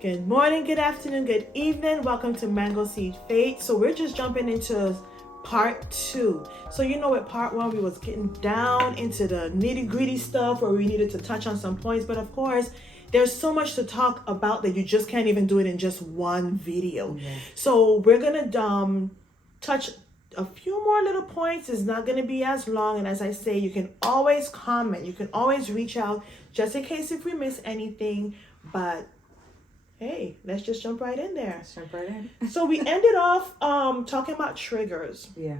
Good morning, good afternoon, good evening. Welcome to Mango Seed Faith. So we're just jumping into part 2. So with part 1 we was getting down into the nitty-gritty stuff where we needed to touch on some points, but of course there's so much to talk about that you just can't even do it in just one video. So we're gonna touch a few more little points. It's not going to be as long, and as I say, you can always comment, you can always reach out just in case if we miss anything. But hey, let's just jump right in there. Let's jump right in. So we ended off talking about triggers. Yeah.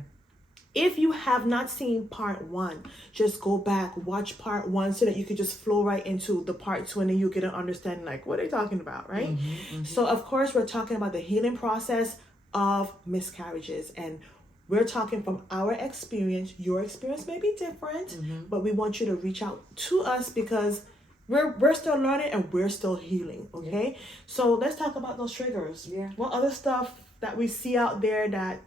If you have not seen part 1, just go back, watch part 1 so that you could just flow right into the part 2, and then you get an understanding like what are they talking about, right? So of course we're talking about the healing process of miscarriages, and we're talking from our experience. Your experience may be different, but we want you to reach out to us because we're still learning and we're still healing, okay? So let's talk about those triggers. Yeah. What other stuff that we see out there that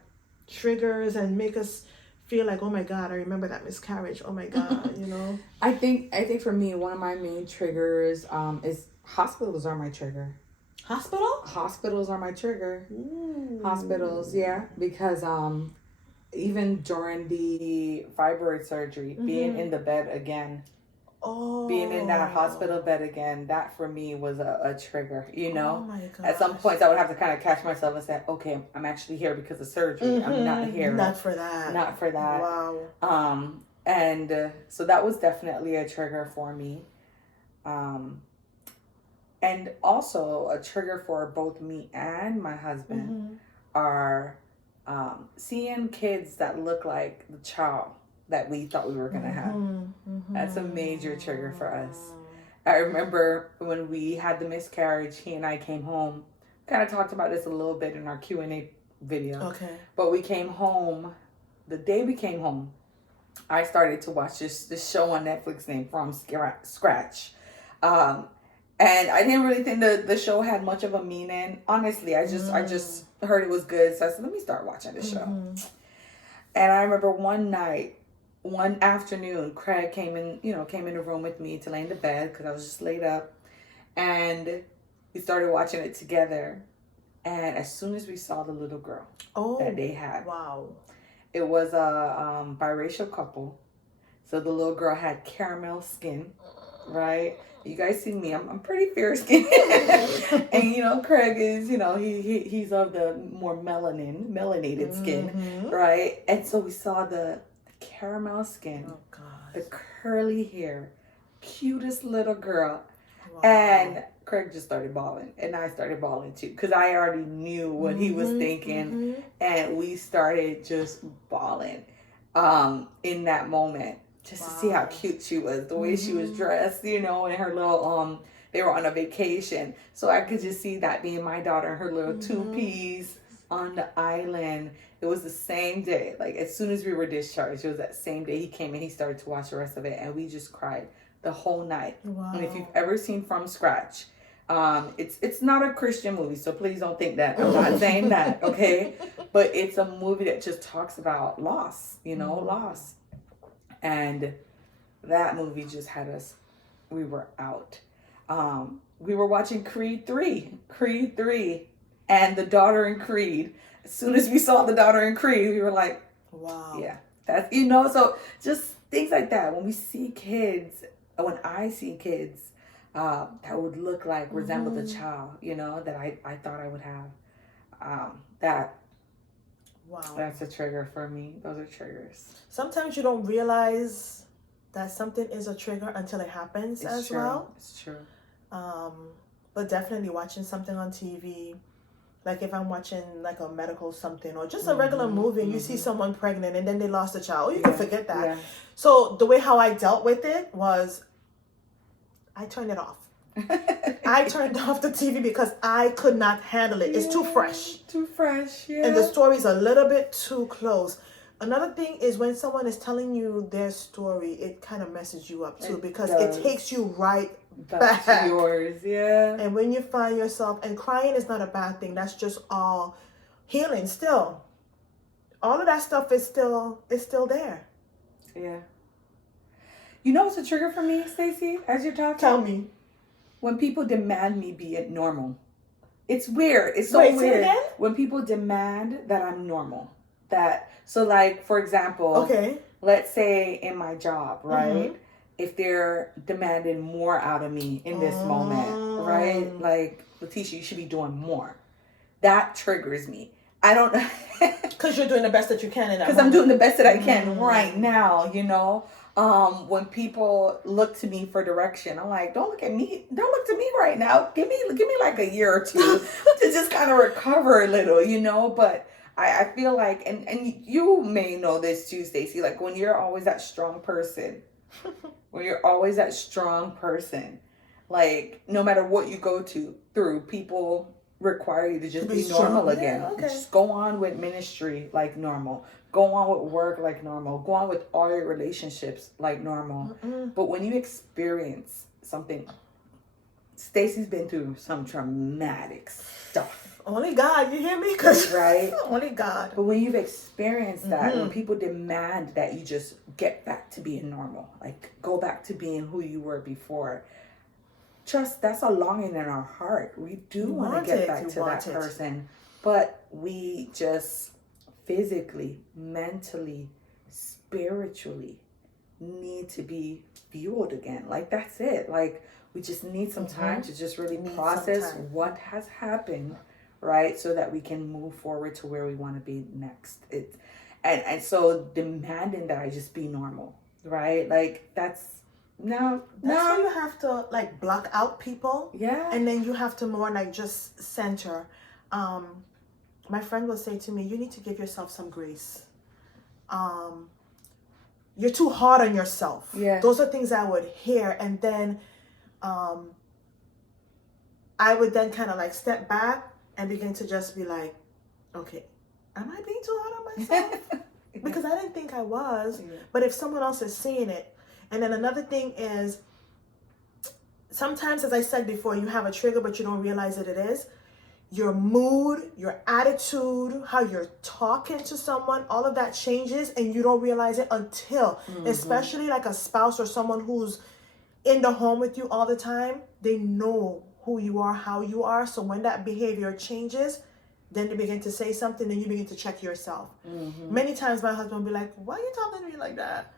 triggers and make us feel like, oh my God, I remember that miscarriage. Oh my God, I think for me, one of my main triggers is hospitals are my trigger. Hospitals are my trigger. Ooh. Hospitals, yeah, because even during the fibroid surgery, being in the bed again, being in that hospital bed again, that for me was a trigger, Oh my God. At some points I would have to kind of catch myself and say, okay, I'm actually here because of surgery. I'm not here. Not for that. Wow. And so that was definitely a trigger for me. And also a trigger for both me and my husband are seeing kids that look like the child that we thought we were going to have. That's a major trigger for us. I remember when we had the miscarriage, he and I came home. Kind of talked about this a little bit in our Q&A video. Okay. But we came home, the day we came home, I started to watch this show on Netflix named From Scratch. And I didn't really think the show had much of a meaning. Honestly, I just heard it was good. So I said, let me start watching the show. And I remember one afternoon, Craig came in the room with me to lay in the bed because I was just laid up. And we started watching it together. And as soon as we saw the little girl that they had. Wow. It was a biracial couple. So the little girl had caramel skin, right? You guys see me, I'm pretty fair skinned. And Craig is, he's of the more melanated skin, right? And so we saw the caramel skin, the curly hair, cutest little girl. Wow. And Craig just started bawling, and I started bawling too, because I already knew what he was thinking, and we started just bawling in that moment. Just to see how cute she was, the way she was dressed, and her little, they were on a vacation. So I could just see that being my daughter and her little two-piece on the island. It was the same day. Like, as soon as we were discharged, it was that same day he came and he started to watch the rest of it. And we just cried the whole night. Wow. And if you've ever seen From Scratch, it's not a Christian movie, so please don't think that. I'm not saying that, okay? But it's a movie that just talks about loss, loss. And that movie just had us, we were out. We were watching Creed 3, and the daughter in Creed. As soon as we saw the daughter in Creed, we were like, wow. Yeah, that's, so just things like that. When we see kids, when I see kids that would look like, resemble the child, that I thought I would have, that's a trigger for me. Those are triggers. Sometimes you don't realize that something is a trigger until it happens well. It's true. But definitely watching something on TV, like if I'm watching like a medical something or just a regular movie and you see someone pregnant and then they lost a child, you can forget that. Yeah. So the way how I dealt with it was I turned it off. I turned off the TV because I could not handle it. It's too fresh. Yeah. And the story's a little bit too close. Another thing is when someone is telling you their story, it kind of messes you up too, because it takes you right back to yours. Yeah. And when you find yourself, and crying is not a bad thing. That's just all healing still. All of that stuff is still there. Yeah. You know what's a trigger for me, Stacey, as you're talking? Tell me. When people demand me be normal. It's weird. It's so Wait, say it weird again? when people demand that I'm normal. So like, for example, Okay. let's say in my job, right? Mhm. If they're demanding more out of me in this moment, right? Like, Letitia, you should be doing more. That triggers me. I don't know. Because you're doing the best that you can in that Because I'm moment. doing the best that I can right now, you know. When people look to me for direction, I'm like, don't look at me. Don't look to me right now. Give me like a year or two to just kind of recover a little, you know. But I feel like, and you may know this too, Stacey. Like, when you're always that strong person, like, no matter what you go through, people require you to just be normal again. Yeah, okay. Just go on with ministry like normal. Go on with work like normal. Go on with all your relationships like normal. But when you experience something, Stacey's been through some traumatic stuff. Only God, you hear me? 'Cause Right? only God. But when you've experienced that, when people demand that you just get back to being normal, like go back to being who you were before, trust, that's a longing in our heart. We do want to get back to that person, but we just physically, mentally, spiritually need to be fueled again. Like, that's it. Like, we just need some time to just really process what has happened, right? So that we can move forward to where we want to be next. And so demanding that I just be normal, right? Like, that's why you have to like block out people. Yeah. And then you have to more like just center. My friend will say to me, you need to give yourself some grace. You're too hard on yourself. Yeah. Those are things I would hear. And then I would then kind of like step back and begin to just be like, okay, am I being too hard on myself? Because I didn't think I was. Yeah. But if someone else is seeing it. And then another thing is, sometimes, as I said before, you have a trigger, but you don't realize that it is. Your mood, your attitude, how you're talking to someone, all of that changes and you don't realize it until, especially like a spouse or someone who's in the home with you all the time, they know who you are, how you are. So when that behavior changes, then they begin to say something and you begin to check yourself. Many times my husband will be like, why are you talking to me like that?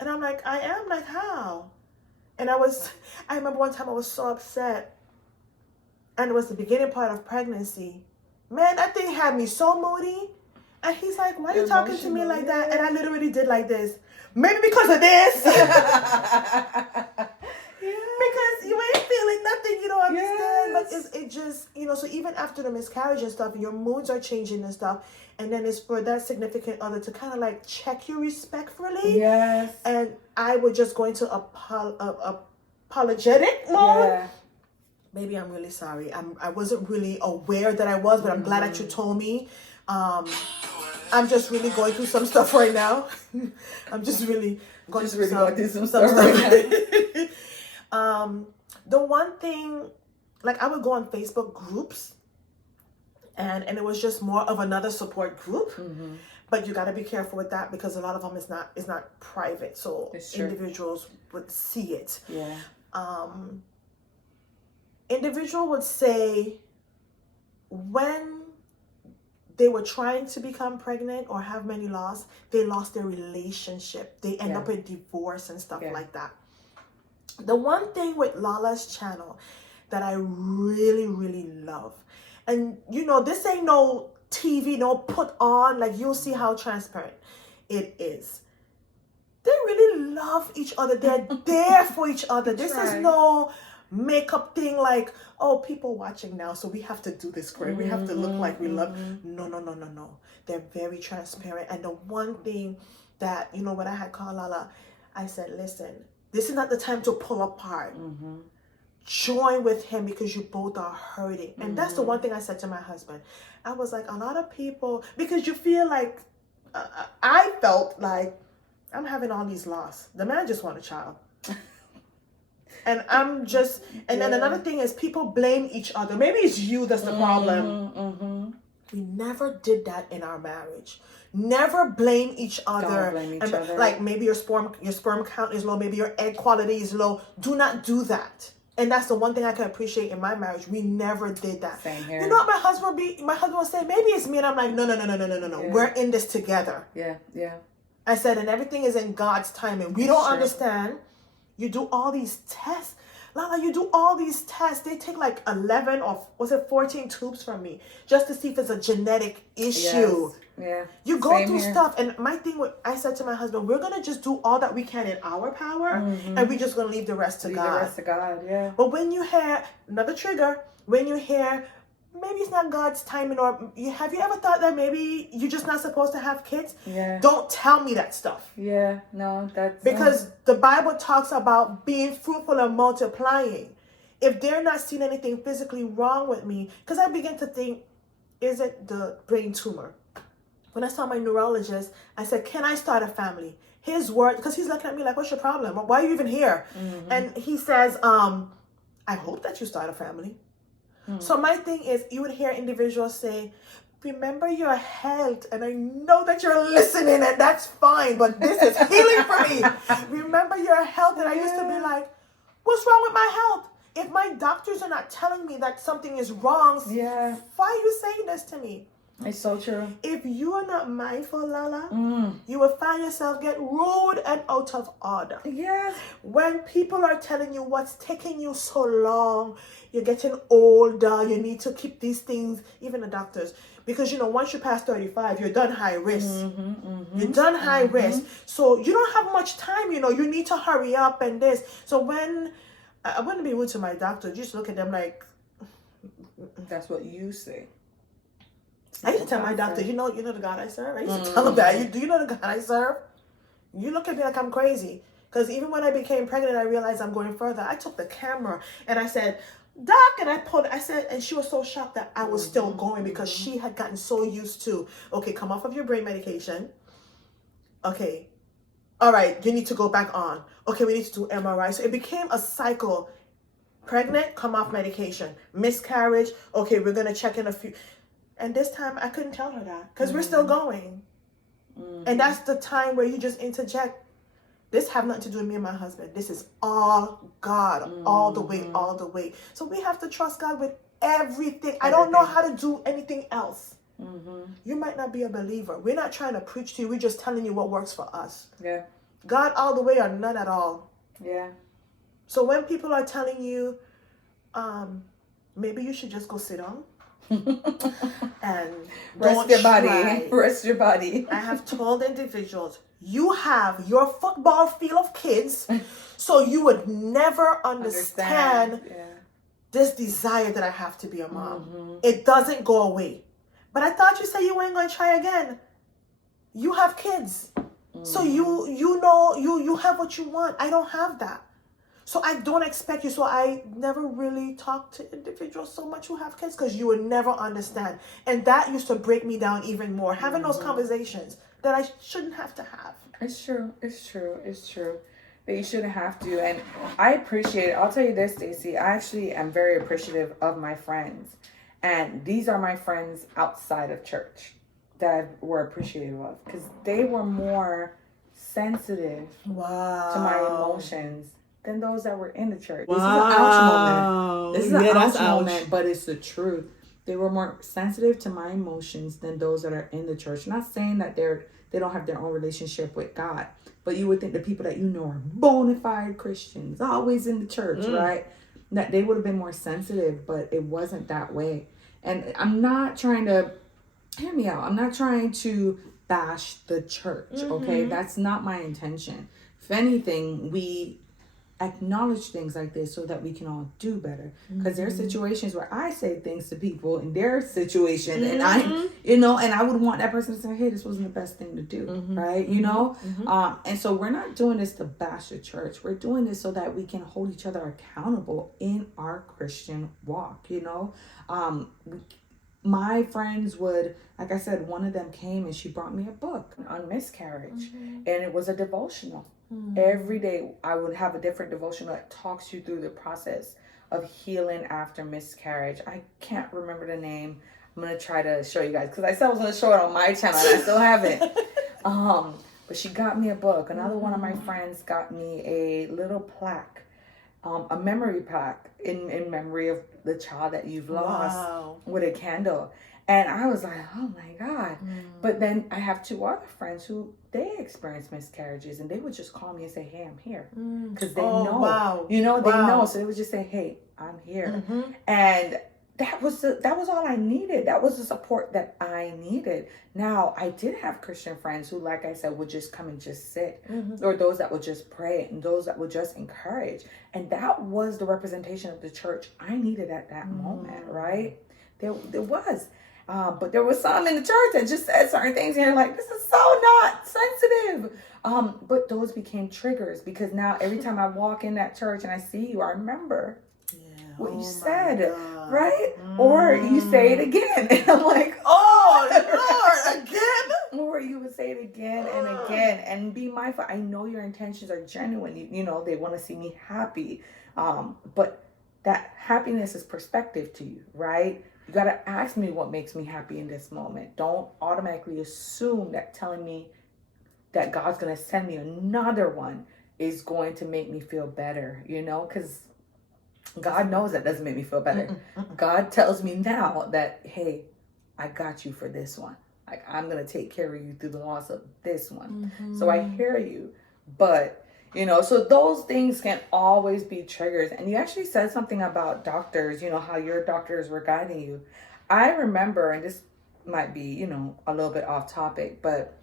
And I'm like, I am? Like, how? And I remember one time I was so upset. And it was the beginning part of pregnancy. Man, that thing had me so moody. And he's like, why are you talking to me like that? And I literally did like this. Maybe because of this. Because you ain't feeling nothing, you don't understand. Yes. But it just, so even after the miscarriage and stuff, your moods are changing and stuff. And then it's for that significant other to kind of like check you respectfully. Yes. And I would just go into apologetic mode. Yeah. Baby, I'm really sorry. I wasn't really aware that I was, but I'm glad that you told me. I'm just really going through some stuff right now. I'm just really going through some stuff right now. The one thing, like I would go on Facebook groups and it was just more of another support group. But you got to be careful with that because a lot of them is not private. So individuals would see it. Yeah. Individual would say when they were trying to become pregnant or have many loss, they lost their relationship. They end up with divorce and stuff like that. The one thing with Lala's channel that I really, really love, and this ain't no TV, no put on, like you'll see how transparent it is. They really love each other. They're there for each other. This is no makeup thing like, oh, people watching now, so we have to do this great. We have to look like we love. No. They're very transparent. And the one thing that, when I had called Lala, I said, listen, this is not the time to pull apart. Join with him because you both are hurting. And that's the one thing I said to my husband. I was like, a lot of people, because you feel like, I felt like I'm having all these loss. The man just want a child. And I'm just, and then another thing is people blame each other. Maybe it's you that's the problem. We never did that in our marriage. Never blame each other. Don't blame each other. Like maybe your sperm count is low, maybe your egg quality is low. Do not do that. And that's the one thing I can appreciate in my marriage. We never did that. Same here. You know what my husband would say, maybe it's me, and I'm like, no. Yeah. We're in this together. Yeah. I said, and everything is in God's timing. We don't understand. You do all these tests. Lala, you do all these tests. They take like 11 or 14 tubes from me just to see if it's a genetic issue. Yes. Yeah. You go through stuff. And my thing, I said to my husband, we're going to just do all that we can in our power. And we're just going to leave the rest to God. The rest to God, yeah. But when you hear, another trigger, when you hear, maybe it's not God's timing, or have you ever thought that maybe you're just not supposed to have kids? Yeah. Don't tell me that stuff. Yeah, no, that's... Because the Bible talks about being fruitful and multiplying. If they're not seeing anything physically wrong with me, because I began to think, is it the brain tumor? When I saw my neurologist, I said, can I start a family? His word, because he's looking at me like, what's your problem? Why are you even here? And he says, I hope that you start a family. So my thing is, you would hear individuals say, remember your health, and I know that you're listening, and that's fine, but this is healing for me. Remember your health, and I used to be like, what's wrong with my health? If my doctors are not telling me that something is wrong, why are you saying this to me? It's so true. If you are not mindful, Lala, you will find yourself get rude and out of order. Yes. When people are telling you what's taking you so long, you're getting older, you need to keep these things, even the doctors, because, once you pass 35, you're done high risk. You're done high risk. So you don't have much time, you need to hurry up and this. So when, I wouldn't be rude to my doctor, just look at them like. That's what you say. I used to tell my doctor, you know the God I serve? I used to tell him that. Do you know the God I serve? You look at me like I'm crazy. Because even when I became pregnant, I realized I'm going further. I took the camera and I said, Doc, and I said, and she was so shocked that I was still going, because she had gotten so used to, okay, come off of your brain medication. Okay. All right, you need to go back on. Okay, we need to do MRI. So it became a cycle. Pregnant, come off medication. Miscarriage, okay, we're going to check in a few. And this time I couldn't tell her that, because we're still going. And that's the time where you just interject. This have nothing to do with me and my husband. This is all God, all the way. So we have to trust God with everything. I don't know how to do anything else. You might not be a believer. We're not trying to preach to you. We're just telling you what works for us. Yeah. God all the way or none at all. Yeah. So when people are telling you, maybe you should just go sit down. And rest your body. I have told individuals, you have your football field of kids, so you would never understand this desire that I have to be a mom. It doesn't go away. But I thought you said you weren't going to try again. You have kids, so you have what you want. I don't have that. So I don't expect you. So I never really talk to individuals so much who have kids, because you would never understand. And that used to break me down even more. Having those conversations that I shouldn't have to have. It's true. That you shouldn't have to. And I appreciate it. I'll tell you this, Stacey. I actually am very appreciative of my friends. And these are my friends outside of church that I were appreciative of. Because they were more sensitive to my emotions than those that were in the church. This is an ouch moment. This is an ouch moment, but it's the truth. They were more sensitive to my emotions than those that are in the church. Not saying that they don't have their own relationship with God, but you would think the people that are bona fide Christians, always in the church, right? That they would have been more sensitive, but it wasn't that way. And I'm not trying to, hear me out, I'm not trying to bash the church, okay? That's not my intention. If anything, we acknowledge things like this so that we can all do better, because there are situations where I say things to people in their situation and I would want that person to say, hey, this wasn't the best thing to do, right? And so we're not doing this to bash the church. We're doing this so that we can hold each other accountable in our Christian walk. My friends would, like I said, one of them came and she brought me a book on miscarriage, and it was a devotional. Every day I would have a different devotional that talks you through the process of healing after miscarriage. I can't remember the name. I'm going to try to show you guys, because I said I was going to show it on my channel and I still haven't. But she got me a book. Another one of my friends got me a little plaque, a memory pack in memory of the child that you've lost Wow. with a candle. And I was like, oh my God. Mm. But then I have two other friends who they experienced miscarriages, and they would just call me and say, hey, I'm here. Because they know. Wow. You know, they Wow. know. So they would just say, hey, I'm here. Mm-hmm. And that was all I needed. That was the support that I needed. Now, I did have Christian friends who, like I said, would just come and just sit, Mm-hmm. or those that would just pray, and those that would just encourage. And that was the representation of the church I needed at that moment, right? There was. But there was some in the church that just said certain things, and you're like, this is so not sensitive. But those became triggers, because now every time I walk in that church and I see you, I remember what you said, right? Or you say it again, and I'm like, oh Lord, again. Or you would say it again and again, and be mindful. I know your intentions are genuine. You know, they want to see me happy, but that happiness is perspective to you, right? You got to ask me what makes me happy in this moment. Don't automatically assume that telling me that God's going to send me another one is going to make me feel better, you know, because God knows that doesn't make me feel better. God tells me now that, hey, I got you for this one. Like, I'm going to take care of you through the loss of this one. So I hear you. But, you know, so those things can always be triggers. And you actually said something about doctors, you know, how your doctors were guiding you. I remember, and this might be, you know, a little bit off topic, but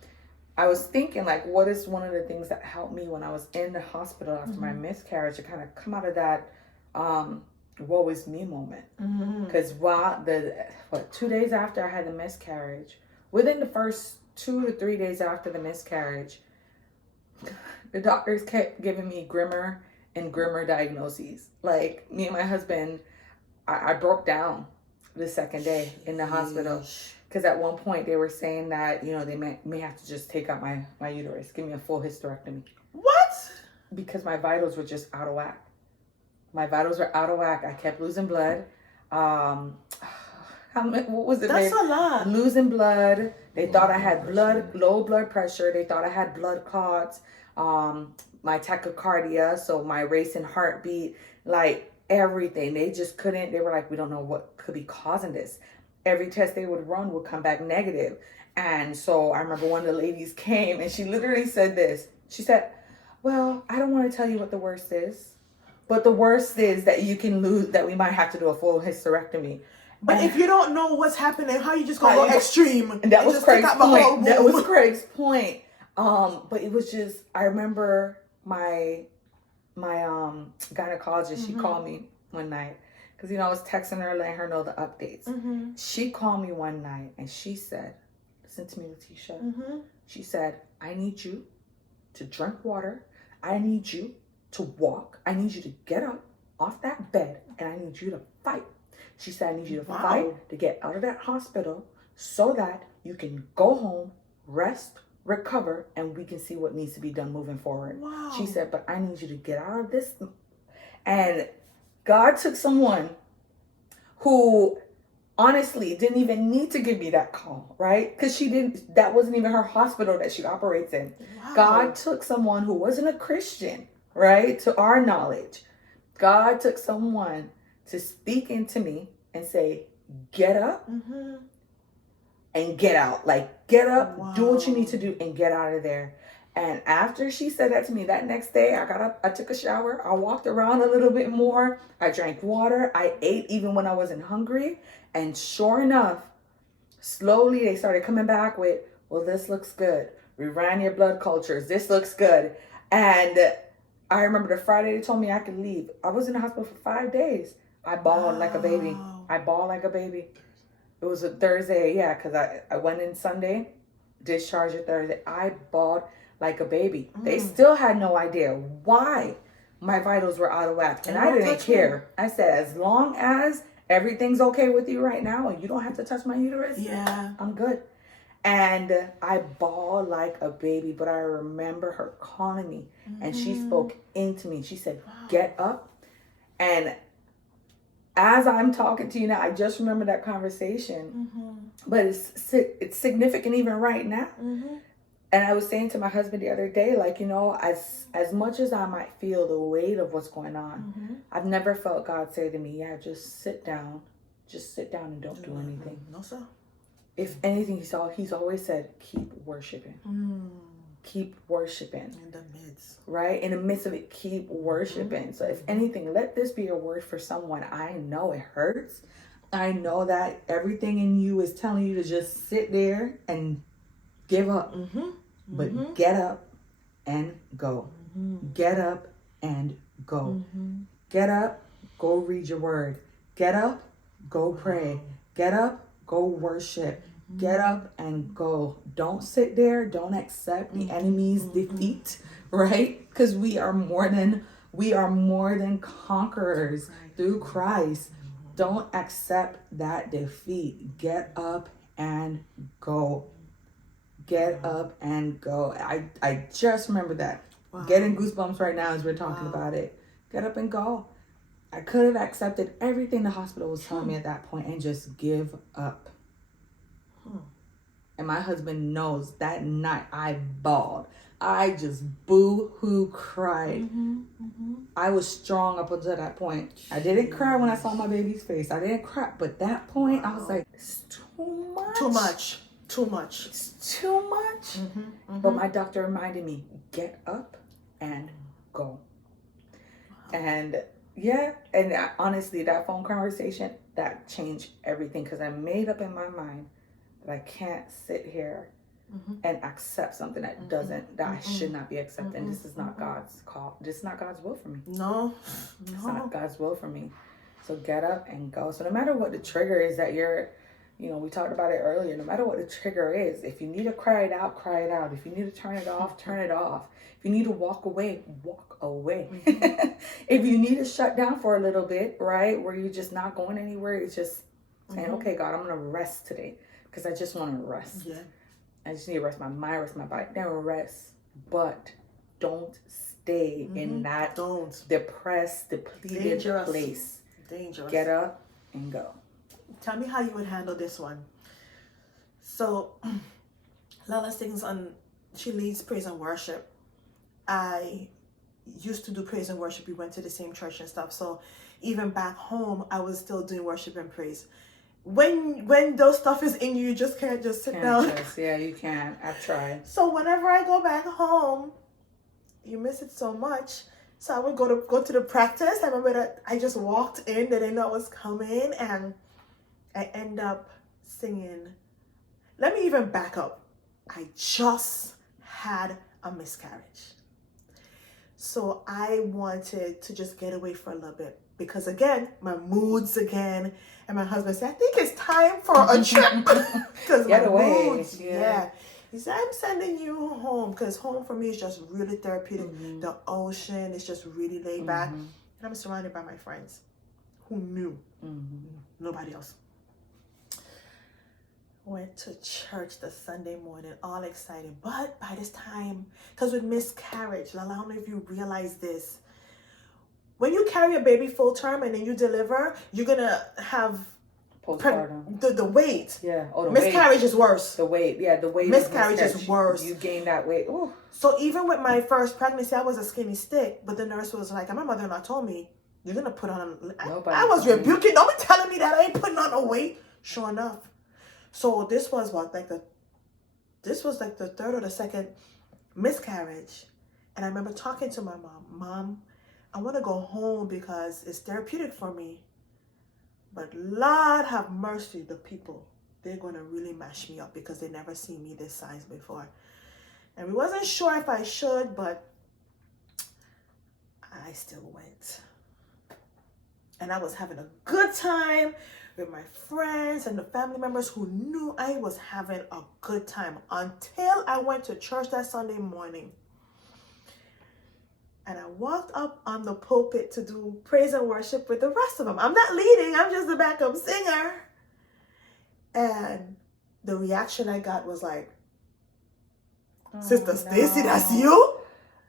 I was thinking, like, what is one of the things that helped me when I was in the hospital after my miscarriage to kind of come out of that woe is me moment? Because 2 days after I had the miscarriage, within the first 2 to 3 days after the miscarriage, the doctors kept giving me grimmer and grimmer diagnoses. Like, me and my husband, I broke down the second day in the hospital. Because at one point they were saying that, you know, they may have to just take out my uterus, give me a full hysterectomy. What? Because my vitals were just out of whack. My vitals were out of whack. I kept losing blood. What was it? That's a lot. Losing blood. They thought I had low blood pressure. They thought I had blood clots. My tachycardia, so my racing heartbeat, like everything. They just couldn't. They were like, we don't know what could be causing this. Every test they would run would come back negative. And so I remember one of the ladies came and she literally said this. She said, well, I don't want to tell you what the worst is, but the worst is that you can lose, that we might have to do a full hysterectomy. But if you don't know what's happening, how you just gonna go extreme? And that was Craig's point. That was Craig's point. But it was just, I remember my gynecologist, she called me one night. Because, you know, I was texting her, letting her know the updates. She called me one night and she said, listen to me, Letitia. She said, I need you to drink water. I need you to walk. I need you to get up off that bed and I need you to fight. She said, I need you to fight to get out of that hospital so that you can go home, rest, recover, and we can see what needs to be done moving forward. Wow. She said, but I need you to get out of this. And God took someone who honestly didn't even need to give me that call, right? Because that wasn't even her hospital that she operates in. Wow. God took someone who wasn't a Christian, right? To our knowledge, God took someone to speak into me and say, get up and get out. Like, get up, do what you need to do and get out of there. And after she said that to me, that next day, I got up, I took a shower, I walked around a little bit more, I drank water, I ate even when I wasn't hungry. And sure enough, slowly they started coming back with, well, this looks good. We ran your blood cultures. This looks good. And I remember the Friday they told me I could leave. I was in the hospital for 5 days. I bawled like a baby. I bawled like a baby. It was a Thursday, yeah, because I went in Sunday, discharged it Thursday. I bawled like a baby. They still had no idea why my vitals were out of whack. And I didn't care. I said, as long as everything's okay with you right now and you don't have to touch my uterus, I'm good. And I bawled like a baby, but I remember her calling me and she spoke into me. She said, get up. And as I'm talking to you now, I just remember that conversation, but it's significant even right now. And I was saying to my husband the other day, like, you know, as much as I might feel the weight of what's going on, I've never felt God say to me, yeah, just sit down and don't do anything. No, sir. If anything, he's always said, keep worshiping. Keep worshiping. In the midst. Right? In the midst of it, keep worshiping. So if anything, let this be a word for someone. I know it hurts. I know that everything in you is telling you to just sit there and give up. But get up and go. Get up and go. Get up, go read your word. Get up, go pray. Get up, go worship. Get up and go. Don't sit there. Don't accept the enemy's defeat, right? Because we are more than conquerors through Christ. Don't accept that defeat. Get up and go. Get up and go. I just remember that. Getting goosebumps right now as we're talking about it. Get up and go. I could have accepted everything the hospital was telling me at that point and just give up. And my husband knows that night I bawled. I just boo-hoo cried. I was strong up until that point. I didn't cry when I saw my baby's face. I didn't cry. But that point, I was like, it's too much. Too much. Too much. It's too much. But my doctor reminded me, get up and go. And yeah, and honestly, that phone conversation, that changed everything because I made up in my mind that I can't sit here and accept something that I should not be accepting. This is not God's call. This is not God's will for me. No. It's not God's will for me. So get up and go. So no matter what the trigger is that you're, you know, we talked about it earlier. No matter what the trigger is, if you need to cry it out, cry it out. If you need to turn it off, turn it off. If you need to walk away, walk away. If you need to shut down for a little bit, right, where you're just not going anywhere, it's just saying, okay, God, I'm going to rest today because I just want to rest. Yeah. I just need to rest my mind, rest my body, then rest. But don't stay in that depressed, depleted place. Dangerous. Get up and go. Tell me how you would handle this one. So, Lala sings she leads praise and worship. I used to do praise and worship. We went to the same church and stuff. So, even back home, I was still doing worship and praise. When those stuff is in you, you just can't just sit down. Yeah, you can't. I've tried. So, whenever I go back home, you miss it so much. So, I would go to the practice. I remember that I just walked in, they didn't know I was coming, and I end up singing. Let me even back up. I just had a miscarriage. So I wanted to just get away for a little bit because again, my moods again. And my husband said, I think it's time for a trip. Because get my away. Moods, yeah. He said, I'm sending you home because home for me is just really therapeutic. The ocean is just really laid back. And I'm surrounded by my friends who knew. Nobody else. Went to church the Sunday morning, all excited. But by this time, because with miscarriage, Lala, I don't know if you realize this. When you carry a baby full term and then you deliver, you're going to have postpartum. The weight. Yeah. Oh, the miscarriage weight. Is worse. The weight. Yeah, the weight. Miscarriage is worse. You gain that weight. Ooh. So even with my first pregnancy, I was a skinny stick. But the nurse was like, and my mother-in-law told me, you're going to put on... I was rebuking. Don't be telling me that I ain't putting on no weight. Sure enough. So this was like the third or the second miscarriage. And I remember talking to my mom, I want to go home because it's therapeutic for me. But Lord have mercy, the people, they're going to really mash me up because they never seen me this size before. And we wasn't sure if I should, but I still went. And I was having a good time with my friends and the family members who knew I was having a good time until I went to church that Sunday morning. And I walked up on the pulpit to do praise and worship with the rest of them. I'm not leading, I'm just the backup singer. And the reaction I got was like, Sister Stacy, that's you?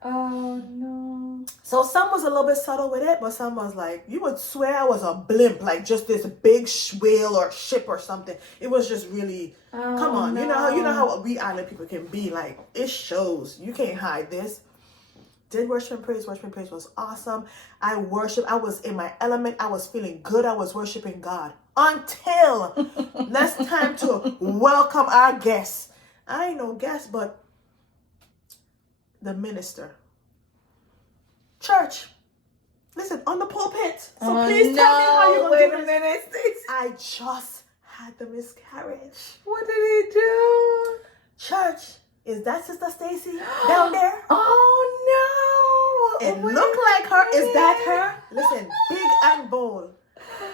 Oh, no. So some was a little bit subtle with it, but some was like, you would swear I was a blimp, like just this big whale or ship or something. It was just really, come on, no. you know how we island people can be. Like, it shows. You can't hide this. Did worship and praise. Worship and praise was awesome. I was in my element. I was feeling good. I was worshiping God until next time to welcome our guests. I ain't no guest, but the minister. Church, listen, on the pulpit. So please tell me how you're going to do this. Wait a minute, Stacey. I just had the miscarriage. What did he do? Church, is that Sister Stacy down there? Oh, no. It looked like her. Is that her? Listen, big and bold.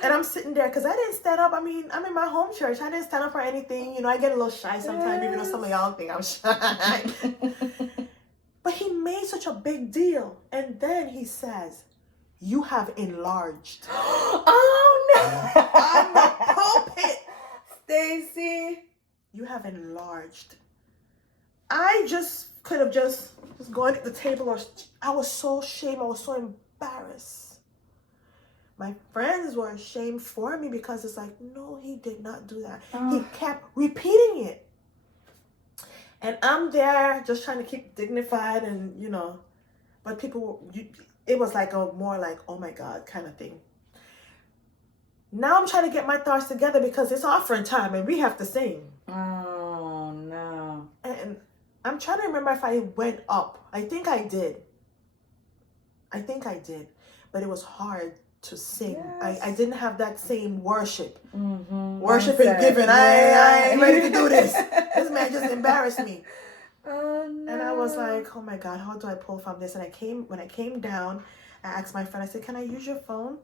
And I'm sitting there because I didn't stand up. I mean, I'm in my home church. I didn't stand up for anything. You know, I get a little shy sometimes, even though some of y'all think I'm shy. But he made such a big deal. And then he says, you have enlarged. Oh, no. On the pulpit. Stacy. You have enlarged. I just could have just gone at the table, or I was so ashamed. I was so embarrassed. My friends were ashamed for me because it's like, no, he did not do that. He kept repeating it. And I'm there just trying to keep dignified and, you know, but people, it was like a more like, oh my God kind of thing. Now I'm trying to get my thoughts together because it's offering time and we have to sing. Oh, no. And I'm trying to remember if I went up. I think I did. But it was hard to sing. Yes. I didn't have that same worship. Mm-hmm. Worship is given. I ain't ready to do this. This man just embarrassed me. Oh, no. And I was like, oh my God, how do I pull from this? And when I came down, I asked my friend, I said, can I use your phone?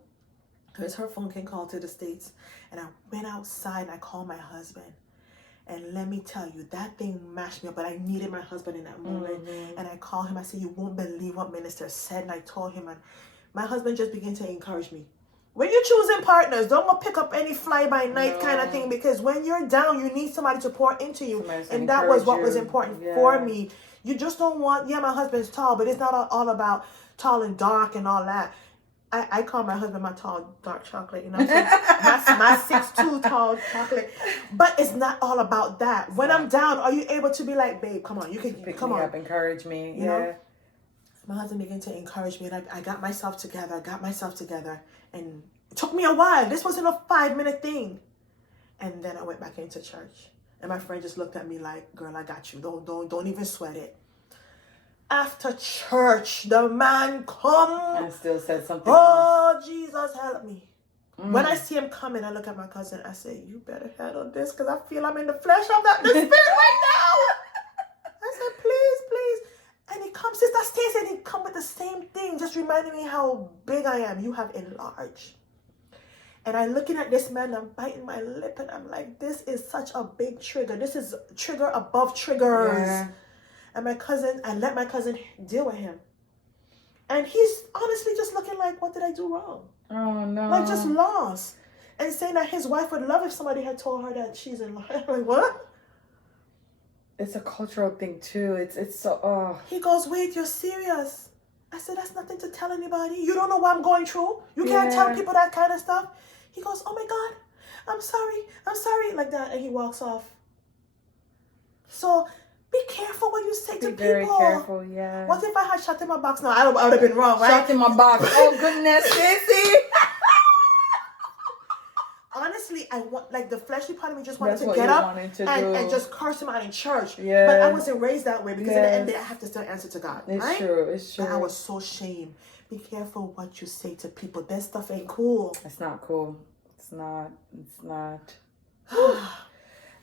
Because her phone can call to the States. And I went outside and I called my husband. And let me tell you, that thing mashed me up. But I needed my husband in that moment. Mm-hmm. And I called him. I said, you won't believe what minister said. And I told him, and my husband just began to encourage me. When you're choosing partners, don't go pick up any fly-by-night kind of thing. Because when you're down, you need somebody to pour into you. And that was what was important for me. You just don't want, my husband's tall, but it's not all about tall and dark and all that. I call my husband my tall, dark chocolate, you know what I'm saying? my 6'2" tall chocolate. But it's not all about that. When I'm down, are you able to be like, babe, come on, you can, come on. Pick me up, encourage me. You know? My husband began to encourage me, and I got myself together. And it took me a while. This wasn't a 5-minute thing. And then I went back into church. And my friend just looked at me like, girl, I got you. Don't even sweat it. After church, the man come. And still said something. Oh, Jesus, help me. When I see him coming, I look at my cousin. I say, you better handle this because I feel I'm in the flesh. I'm not in the spirit right now. I said, please. And he comes, Sister Stacy, and he come with the same thing, just reminding me how big I am. You have enlarged. And I'm looking at this man, I'm biting my lip, and I'm like, this is such a big trigger. This is trigger above triggers. Yeah. And I let my cousin deal with him. And he's honestly just looking like, what did I do wrong? Oh, no. Like, just lost. And saying that his wife would love if somebody had told her that she's in love. Like, what? It's a cultural thing, too. It's so, He goes, wait, you're serious? I said, that's nothing to tell anybody. You don't know what I'm going through. You can't tell people that kind of stuff. He goes, oh my God, I'm sorry, like that. And he walks off. So, be careful what you say to people. Be very careful, yeah. What if I had shot in my box? No, I would have been wrong, right? Shot in my box. Oh, goodness, Sissy. Honestly, I want, like, the fleshly part of me just wanted That's to get up and just curse him out in church. Yeah. But I wasn't raised that way because at the end of the day, I have to still answer to God. It's right? true. And I was so ashamed. Be careful what you say to people. That stuff ain't cool. It's not cool. It's not.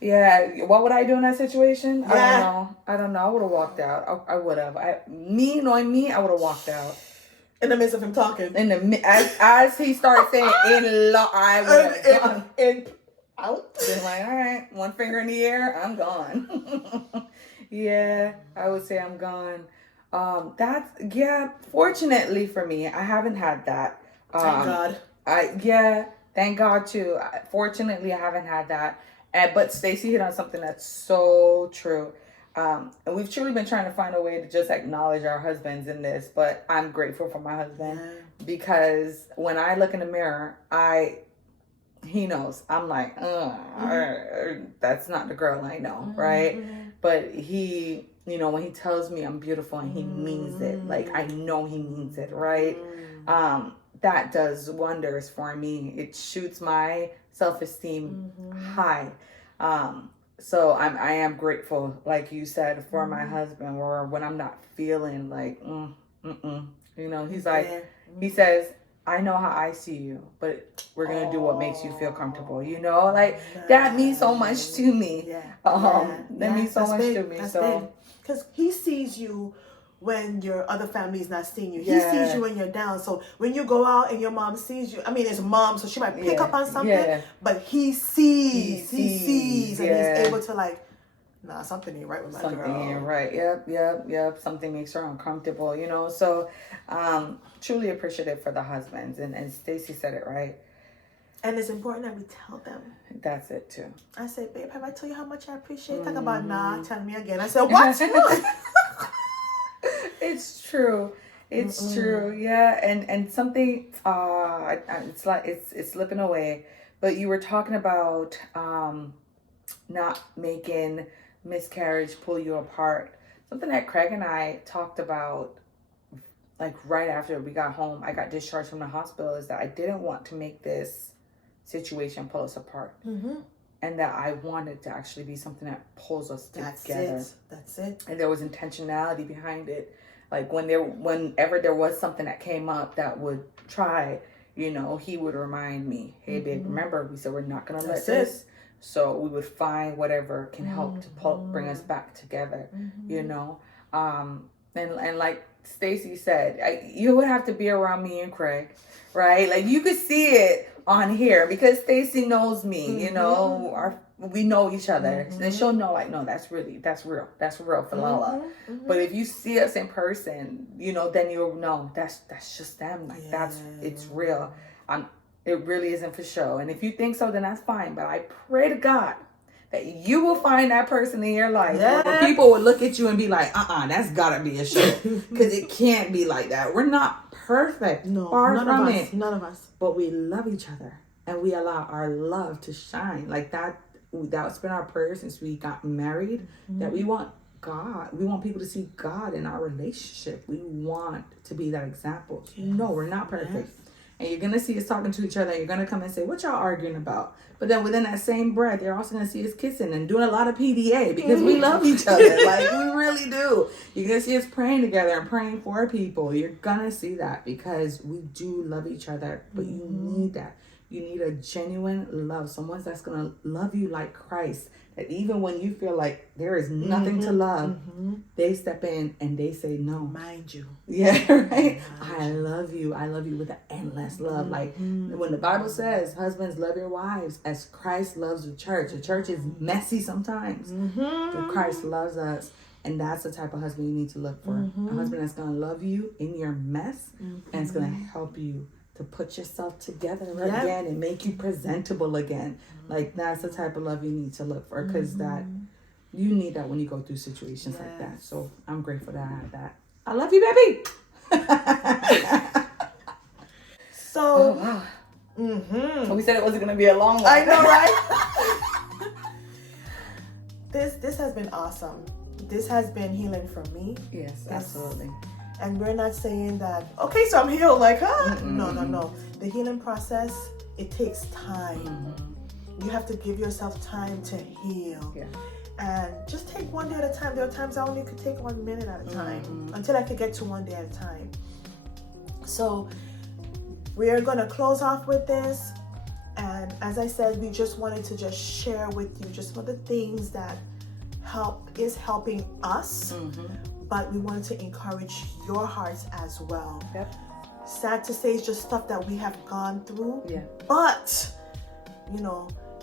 Yeah, what would I do in that situation? Yeah. I don't know. I would have walked out. I would have. Knowing me, I would have walked out. In the midst of him talking. As he started saying I would have gone. Out. Been like, all right, one finger in the air, I'm gone. Yeah, I would say I'm gone. Fortunately for me, I haven't had that. Thank God. Thank God too. Fortunately, I haven't had that. But Stacy hit on something that's so true. And we've truly been trying to find a way to just acknowledge our husbands in this, but I'm grateful for my husband because when I look in the mirror, he knows. I'm like, that's not the girl I know, right? But he, when he tells me I'm beautiful and he means it, like I know he means it, right? That does wonders for me. It shoots my self-esteem high. So I am grateful, like you said, for my husband, or when I'm not feeling like, he's like, he says, I know how I see you, but we're going to do what makes you feel comfortable. Like that means so much to me. That means so much to me. So, because he sees you when your other family is not seeing you. He sees you when you're down. So when you go out and your mom sees you, I mean, it's mom, so she might pick up on something, but he sees, and he's able to like, nah, something ain't right with my girl. Something ain't right. Yep. Something makes her uncomfortable, So, truly appreciative for the husbands. And Stacy said it right. And it's important that we tell them. That's it too. I said, babe, have I told you how much I appreciate? Talk about nah, tell me again. I said, what? It's true. It's true. Yeah. And something, it's like, it's slipping away, but you were talking about, not making miscarriage pull you apart. Something that Craig and I talked about, like right after we got home, I got discharged from the hospital, is that I didn't want to make this situation pull us apart. And that I wanted to actually be something that pulls us together. That's it. And there was intentionality behind it. Like whenever there was something that came up that would try, he would remind me, hey babe, remember we said we're not gonna let this. So we would find whatever can help to bring us back together, and like Stacy said, you would have to be around me and Craig, right? Like you could see it on here because Stacy knows me, we know each other, and she'll know like, no, that's real for Lala. But if you see us in person, then you'll know that's just them. Like it's real. It really isn't for show. And if you think so, then that's fine. But I pray to God that you will find that person in your life where people will look at you and be like, that's gotta be a show. Because it can't be like that. We're not perfect. No, far from it. None of us. But we love each other. And we allow our love to shine. Like that's been our prayer since we got married. That we want God. We want people to see God in our relationship. We want to be that example. No, we're not perfect. And you're going to see us talking to each other. You're going to come and say, what y'all arguing about? But then within that same breath, you're also going to see us kissing and doing a lot of PDA because we love each other. Like, we really do. You're going to see us praying together and praying for people. You're going to see that because we do love each other. But you need that. You need a genuine love. Someone that's going to love you like Christ. That even when you feel like there is nothing to love, they step in and they say, no. Mind you. Yeah, right? I love you. I love you with an endless love. Like when the Bible says, husbands, love your wives as Christ loves the church. The church is messy sometimes. But Christ loves us. And that's the type of husband you need to look for. A husband that's going to love you in your mess and it's going to help you to put yourself together again and make you presentable again. Like that's the type of love you need to look for because that you need that when you go through situations like that. So I'm grateful to have that. I love you, baby. So we said it wasn't going to be a long one. I know, right? This has been awesome. This has been healing for me. Yes, absolutely. And we're not saying that, okay, so I'm healed, like, No. The healing process, it takes time. You have to give yourself time to heal. Yeah. And just take one day at a time. There are times I only could take 1 minute at a time until I could get to 1 day at a time. So we're going to close off with this. And as I said, we just wanted to just share with you just some of the things that is helping us. But we wanted to encourage your hearts as well. Yep. Sad to say, it's just stuff that we have gone through. Yeah. But,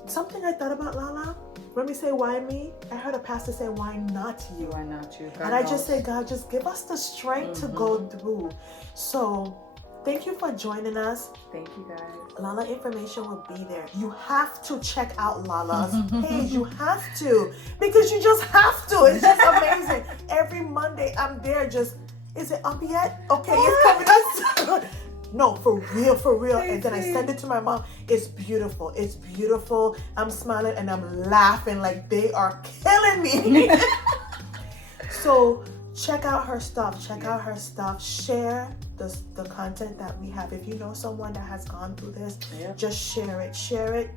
something I thought about, Lala, when we say why me, I heard a pastor say, why not you? Why not you? God and I just say, God, just give us the strength to go through. So thank you for joining us. Thank you guys. Lala information will be there. You have to check out Lala's page. You have to, because you just have to. It's just amazing. Every Monday I'm there. Just, is it up yet? Okay, it's coming up soon. No, for real. And then I send it to my mom. It's beautiful. It's beautiful. I'm smiling and I'm laughing like they are killing me. So check out her stuff. Share the content that we have. If you know someone that has gone through this, just share it.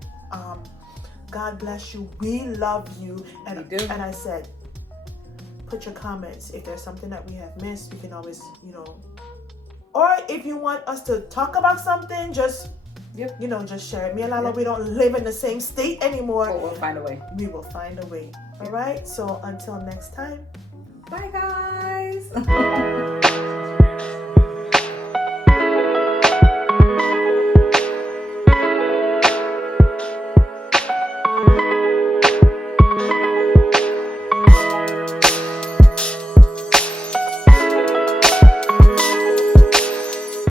God bless you. We love you. And I said, put your comments. If there's something that we have missed, we can always, or if you want us to talk about something, just just share it. Me and Lala, we don't live in the same state anymore. But we'll find a way. We will find a way. All right. So until next time. Bye, guys.